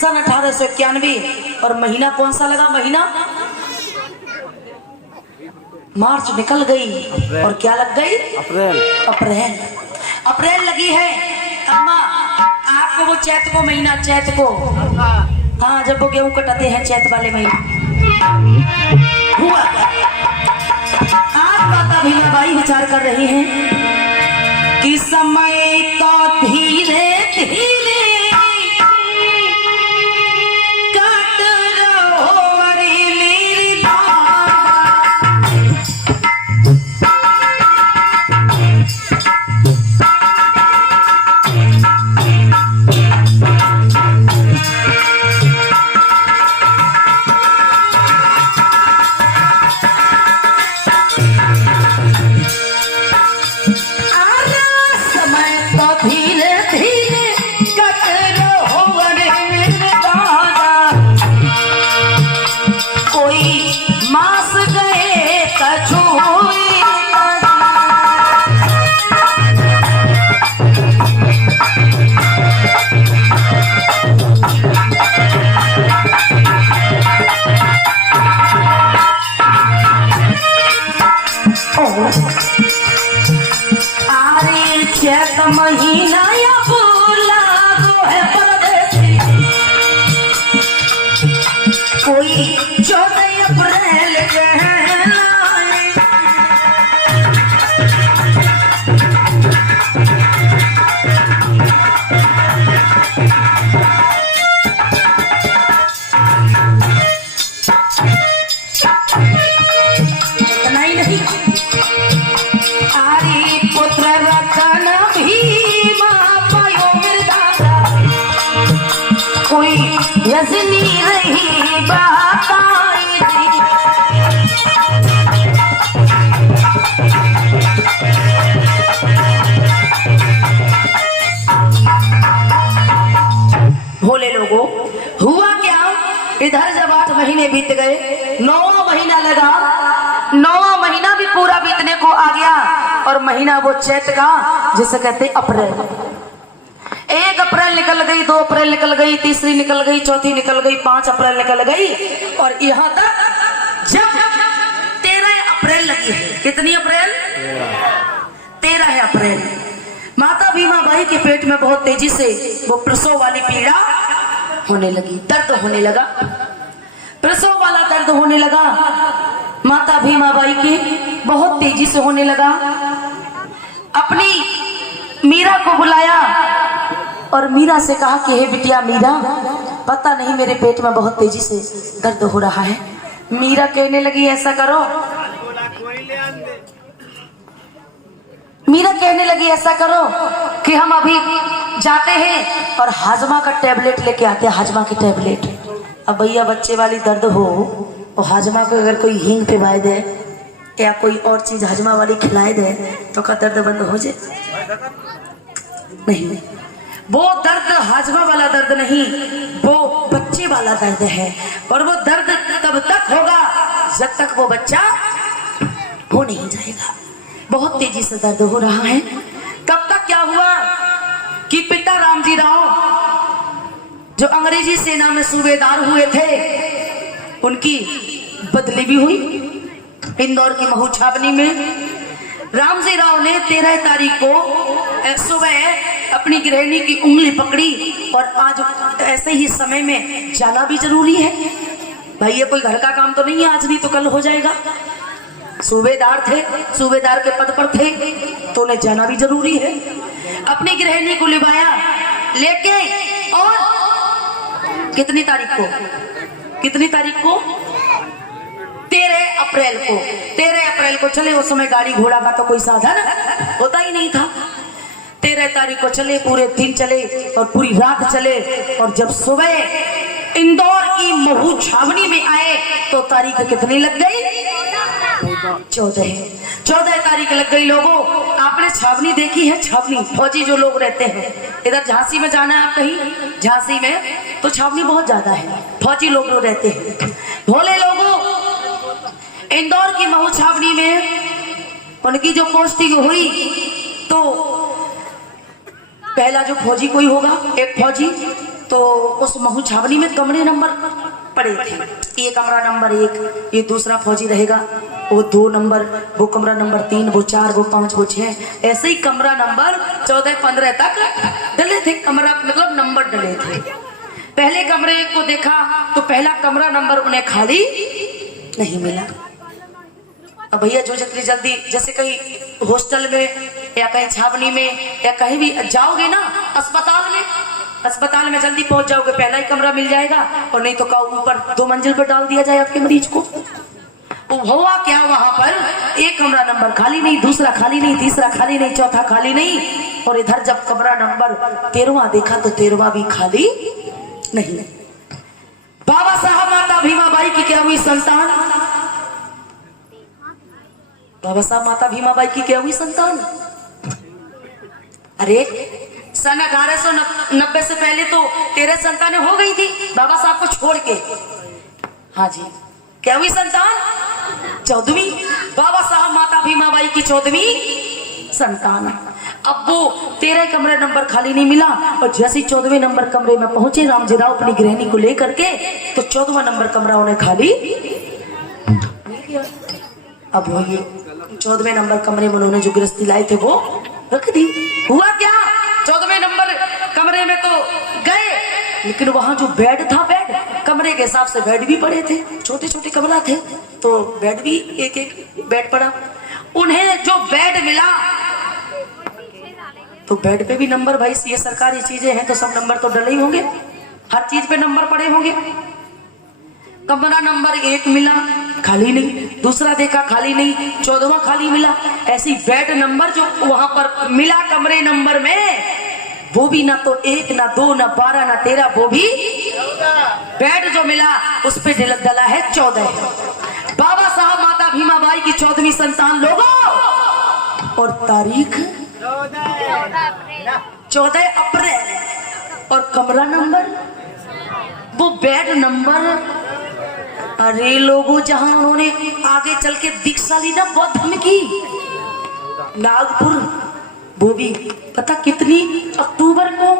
सन 1891 और महीना कौन सा लगा? महीना मार्च निकल गई और क्या लग गई? अप्रैल। अप्रैल। अप्रैल लगी है। अम्मा आपको वो चैत को महीना, चैत को, हाँ जब वो गेहूं कटाते हैं चैत वाले महीने हुआ। आज माता भीमाबाई विचार कर रही हैं कि समय तो धीरे धीरे कट रहो अरे मेरी महीना या बोला वो है परदेसी। कोई 14 अप्रैल इतना ही नहीं, आरी पुत्र रतन कोई रजनी रही बाताई भोले लोगों, हुआ क्या? इधर जब 8 महीने बीत गए, 9वां महीना लगा। 9वां महीना भी पूरा बीतने को आ गया और महीना वो चैत का जिसे कहते अप्रैल। 1 अप्रैल निकल गई, 2 अप्रैल निकल गई, तीसरी निकल गई, चौथी निकल गई, 5 अप्रैल निकल गई और यहाँ तक जब 13 अप्रैल लगी है। कितनी अप्रैल? 13 अप्रैल। माता भीमाबाई के पेट में बहुत तेजी से वो प्रसव वाली पीड़ा होने लगी, दर्द होने लगा, प्रसव वाला दर्द होने लगा। माता भीमाबाई की बहुत तेजी से होने लगा। अपनी मीरा को बुलाया और मीरा से कहा कि हे बिटिया मीरा, पता नहीं मेरे पेट में बहुत तेजी से दर्द हो रहा है। मीरा कहने लगी ऐसा करो, मीरा कहने लगी ऐसा करो कि हम अभी जाते हैं और हाजमा का टैबलेट लेके आते हैं, हाजमा की टैबलेट। अब भैया बच्चे वाली दर्द हो और हाजमा को अगर कोई हींग पिवाए दे या कोई और चीज हाजमा वाली खिलाए दे तो क्या दर्द बंद हो जाए? नहीं, वो दर्द हाजमा वाला दर्द नहीं, वो बच्चे वाला दर्द है। और वो दर्द तब तक होगा जब तक वो बच्चा हो नहीं जाएगा। बहुत तेजी से दर्द हो रहा है। तब तक क्या हुआ कि पिता रामजी राव जो अंग्रेजी सेना में सूबेदार हुए थे, उनकी बदली भी हुई इंदौर की महू छावनी में। रामजी राव ने 13 तारीख को सुबह अपनी गृहिणी की उंगली पकड़ी और आज ऐसे ही समय में जाना भी जरूरी है भाई, ये कोई घर का काम तो नहीं है, आज नहीं तो कल हो जाएगा। सूबेदार थे, सूबेदार के पद पर थे तो उन्हें जाना भी जरूरी है। अपनी गृहिणी को लिवाया लेके और कितनी तारीख को, कितनी तारीख को 13 अप्रैल को, 13 अप्रैल को चले। उस समय गाड़ी घोड़ा का तो कोई साधन होता ही नहीं था। 13 तारीख को चले, पूरे दिन चले और पूरी रात चले और जब सुबह इंदौर की महू छावनी में आए तो तारीख कितनी लग गई? 14 तारीख लग गई। लोगों, आपने छावनी देखी है? छावनी फौजी जो लोग रहते हैं, इधर झांसी में जाना है आप कहीं, झांसी में तो छावनी बहुत ज्यादा है, फौजी लोग रहते हैं। भोले लोगों, इंदौर की महू छावनी में उनकी जो पोस्टिंग हुई तो पहला जो फौजी कोई होगा, एक फौजी तो उस महू छावनी में कमरे नंबर पड़े थे। ये कमरा नंबर 1, ये दूसरा फौजी रहेगा, वो 2 नंबर, वो कमरा नंबर 3, वो 4, वो 5, वो 6, ऐसे ही कमरा नंबर 14-15 तक डले थे। कमरा मतलब नंबर डले थे। पहले कमरे को देखा तो पहला कमरा नंबर उन्हें खाली नहीं मिला। अब भैया जो जितनी जल्दी, जैसे कहीं हॉस्टल में या कहीं छावनी में या कहीं भी जाओगे ना, अस्पताल में जल्दी पहुंच जाओगे, पहला ही कमरा मिल जाएगा। और नहीं तो का ऊपर 2 मंजिल पर डाल दिया जाए आपके मरीज को। वो हुआ क्या, वहां पर एक कमरा नंबर खाली नहीं, दूसरा खाली नहीं, तीसरा खाली नहीं, चौथा खाली नहीं। और इधर जब कमरा नंबर 13वां देखा तो 13वां भी खाली नहीं। बाबा साहब माता भीमाबाई की क्या हुई संतान? बाबा साहब माता भीमाबाई की क्या हुई संतान? अरे सन 1890 से पहले तो 13 संतानें हो गई थी बाबा साहब को छोड़ के। हाँ जी, क्या हुई संतान? 14वीं। बाबा साहब माता भीमाबाई की 14वीं संतान। अब वो 13 कमरे नंबर खाली नहीं मिला, और जैसे ही 14वें नंबर कमरे में पहुंचे रामजी राव अपनी गृहिणी को लेकर के, तो 14वां नंबर कमरा उन्हें खाली मिल गया। अब वो ये 14वें नंबर कमरे में उन्होंने जो गृहस्थी लाए थे वो रख दी। हुआ क्या, 14वें नंबर कमरे में तो गए, लेकिन वहां जो बेड था, बेड कमरे के हिसाब से बेड भी पड़े थे, छोटे छोटे कमरा थे, तो बेड भी एक बेड पड़ा। उन्हें जो बेड मिला तो बेड पे भी नंबर, भाई ये सरकारी चीजें हैं तो सब नंबर तो डले ही होंगे, हर चीज पे नंबर पड़े होंगे। कमरा नंबर 1 मिला, खाली नहीं, दूसरा देखा खाली नहीं, 14वां खाली मिला। ऐसी बेड नंबर जो वहां पर मिला कमरे नंबर में, वो भी ना तो 1, ना 2, ना 12, ना 13, वो भी बेड जो मिला उस पे डला है 14। बाबा साहब माता भीमाबाई की 14वीं संतान लोगों, और तारीख 14 अप्रैल, और कमरा नंबर वो बेड नंबर। अरे लोगों, जहां उन्होंने आगे चल के दीक्षा ली ना बौद्ध धर्म की, नागपुर, वो भी पता कितनी अक्टूबर को,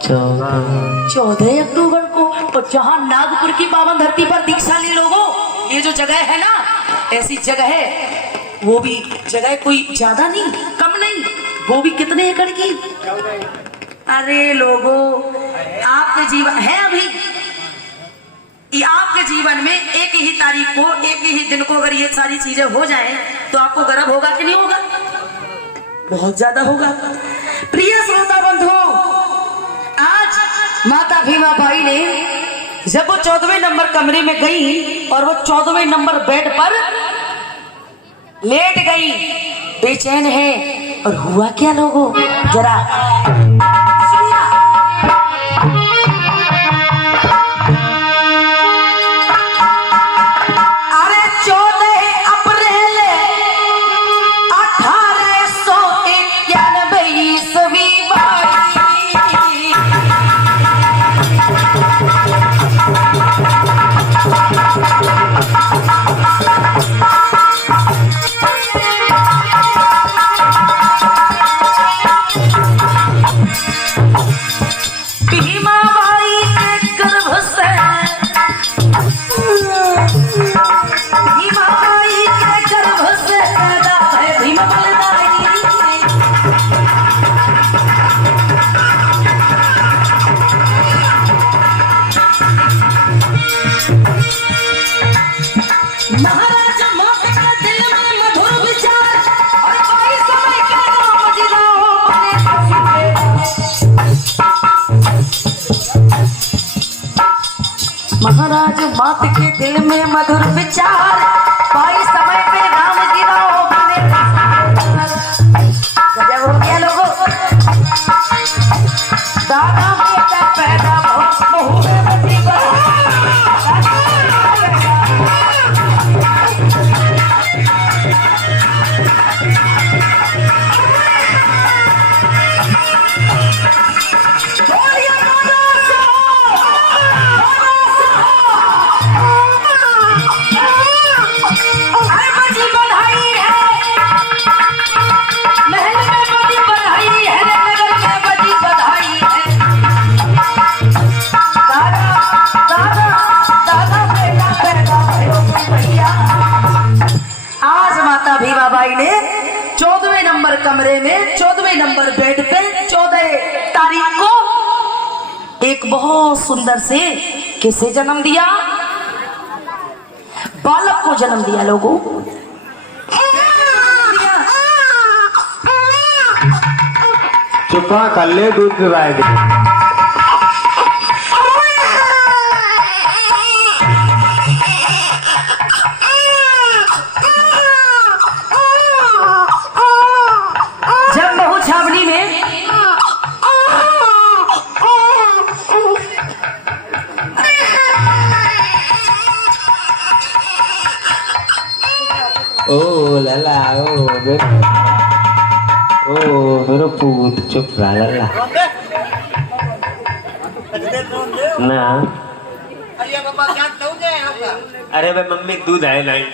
14 अक्टूबर को। और जहां नागपुर की पावन धरती पर दीक्षा ली लोगों, ये जो जगह है ना, ऐसी जगह है, वो भी जगह कोई ज्यादा नहीं, कम नहीं, वो भी कितने एकड़ की। अरे लोगों, आपके जीवन है अभी, आपके जीवन में एक ही तारीख को, एक ही दिन को अगर ये सारी चीजें हो जाएं, तो आपको गर्व होगा कि नहीं होगा? बहुत ज्यादा होगा। प्रिय श्रोता बंधुओं, आज माता भीमाबाई ने जब वो 14वें नंबर कमरे में गई और वो 14वें नंबर बेड पर लेट गई, बेचैन है। और हुआ क्या लोगों, जरा महाराज मात के दिल में मधुर विचार, पाई समय पे राम जी राव बने। गजब हो गया लोगों, दादा बेटा पैदा बहू में बसी कमरे में 14वें नंबर बेड पे 14 तारीख को एक बहुत सुंदर से किसे जन्म दिया? बालक को जन्म दिया। लोगों, चुपा कर ले, दूध पिवाए दे। जब बहू छावनी में ओ लला, मेरा पूत चुप रहा लला ना। अरे भाई मम्मी दूध है नहीं।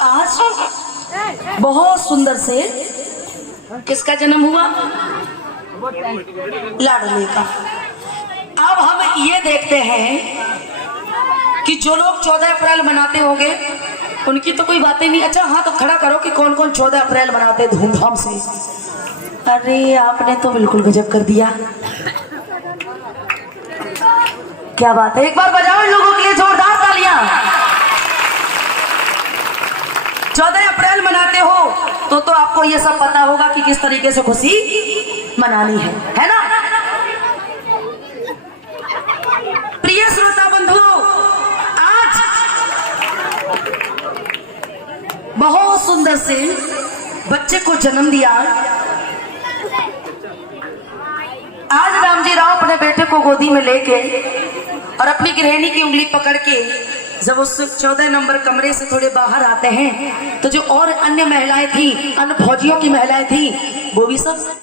आज बहुत सुंदर से किसका जन्म हुआ? लाडली का। अब हम ये देखते हैं कि जो लोग 14 अप्रैल मनाते होंगे उनकी तो कोई बातें नहीं। अच्छा हाँ, तो खड़ा करो कि कौन कौन 14 अप्रैल मनाते धूमधाम से। अरे आपने तो बिल्कुल गजब कर दिया। क्या बात है, एक बार बजाओ इन लोगों के लिए जोरदार तालियां। 14 अप्रैल मनाते हो तो आपको ये सब पता होगा कि किस तरीके से खुशी मनानी है ना? प्रिय श्रोता बंधुओं, आज बहुत सुंदर से बच्चे को जन्म दिया। आज रामजी राव अपने बेटे को गोदी में लेके और अपनी गृहिणी की उंगली पकड़ के जब उस 14 नंबर कमरे से थोड़े बाहर आते हैं तो जो और अन्य महिलाएं थी, अन्य फौजियों की महिलाएं थी, वो भी सब